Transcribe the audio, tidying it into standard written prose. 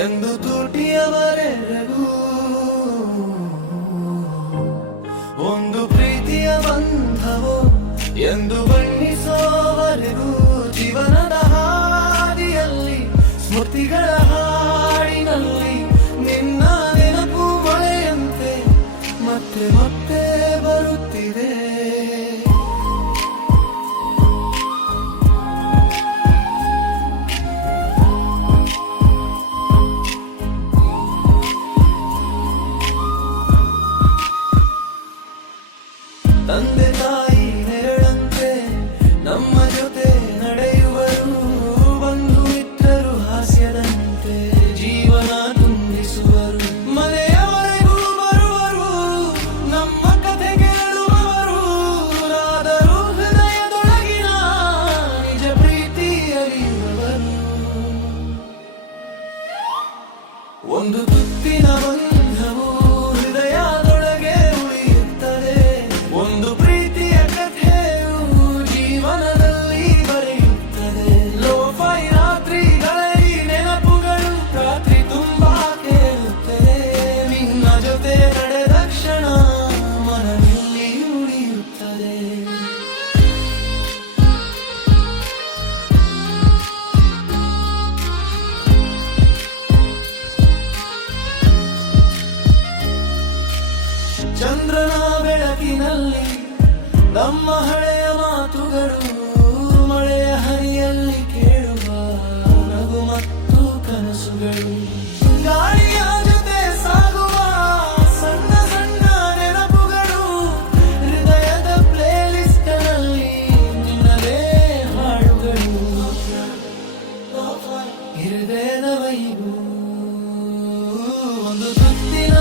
ಎಂದು ತುಟಿಯವರೆಗೂ ಒಂದು ಪ್ರೀತಿಯ ಬಂಧವೋ ಎಂದು ಬಣ್ಣಿಸೋವರೆಗೂ ಜೀವನದ ಹಾದಿಯಲ್ಲಿ ಸ್ಮೃತಿಗಳ ಹಾಡಿನಲ್ಲಿ ನಿನ್ನ ನೆನಪು ಮಳೆಯಂತೆ ಮತ್ತೆ ಮತ್ತೆ ಬರುತ್ತಿದೆ. ತಂದೆ ತಾಯಿ ನೆರಳಂತೆ ನಮ್ಮ ಜೊತೆ ನಡೆಯುವರು, ಬಂಧು ಮಿತ್ರರು ಹಾಸ್ಯದಂತೆ ಜೀವನ ತುಂಬಿಸುವರು. ಮನೆಯವರೆಗೂ ಬರುವರು, ನಮ್ಮ ಕಥೆ ಕೇಳುವವರು, ಆದರೂ ಹೃದಯದೊಳಗಿನ ನಿಜ ಪ್ರೀತಿ ಅರಿಯುವವರು. ಒಂದು ತುತ್ತಿನ ಬಂಧವು ಹೃದಯದೊಳಗೆ ಉಳಿಯುತ್ತದೆ, ಒಂದು ಪ್ರೀತಿಯ ಕಥೆಯು ಜೀವನದಲ್ಲಿ ಬರೆಯುತ್ತದೆ. ಲೋಫೈ ರಾತ್ರಿಗಳಲ್ಲಿ ನೆನಪುಗಳು ರಾತ್ರಿ ತುಂಬಾ ಕೇಳುತ್ತದೆ, ನಿನ್ನ ಜೊತೆ ನಡೆದ ಕ್ಷಣ ಮನದಲ್ಲಿ ಉಳಿಯುತ್ತದೆ. ಚಂದ್ರನ ಬೆಳಕಿನಲ್ಲಿ ನಮ್ಮ ಹಳೆಯ ಮಾತುಗಳು, ಮಳೆಯ ಹನಿಯಲ್ಲಿ ಕೇಳುವ ನಗು ಮತ್ತು ಕನಸುಗಳು, ಗಾಳಿಯ ಜೊತೆ ಸಾಗುವ ಸಣ್ಣ ಸಣ್ಣ ನೆನಪುಗಳು, ಹೃದಯದ ಪ್ಲೇಲಿಸ್ಟ್ನಲ್ಲಿ ನಿನ್ನದೇ ಹಾಡುಗಳು, ಹೃದಯದ ವೈಬು ಒಂದು ತುತ್ತಿನ